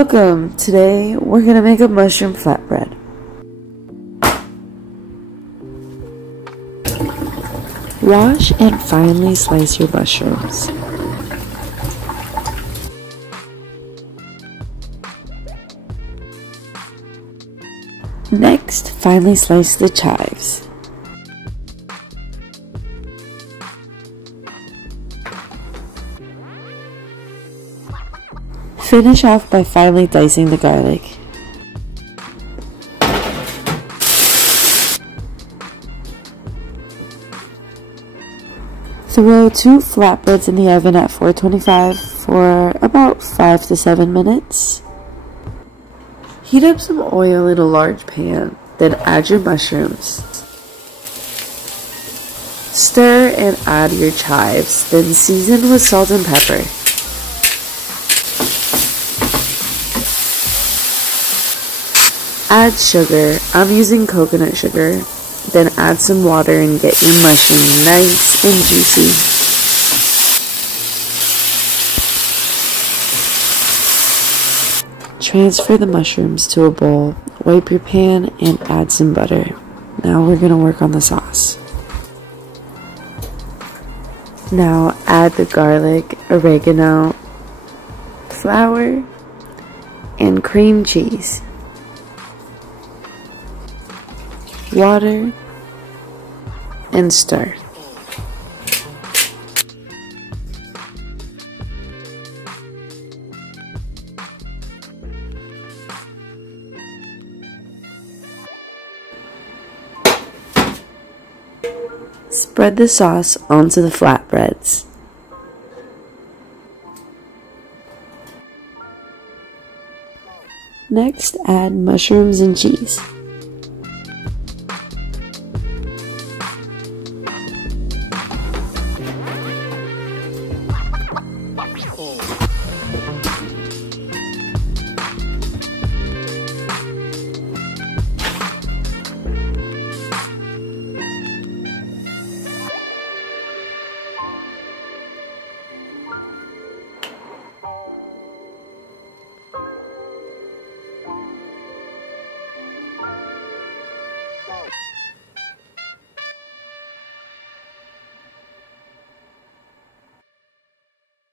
Welcome! Today we're gonna make a mushroom flatbread. Wash and finely slice your mushrooms. Next, finely slice the chives. Finish off by finely dicing the garlic. Throw 2 flatbreads in the oven at 425 for about 5 to 7 minutes. Heat up some oil in a large pan, then add your mushrooms. Stir and add your chives, then season with salt and pepper. Add sugar. I'm using coconut sugar. Then add some water and get your mushroom nice and juicy. Transfer the mushrooms to a bowl, wipe your pan, and add some butter. Now we're going to work on the sauce. Now add the garlic, oregano, flour, and cream cheese. Water, and stir. Spread the sauce onto the flatbreads. Next, add mushrooms and cheese.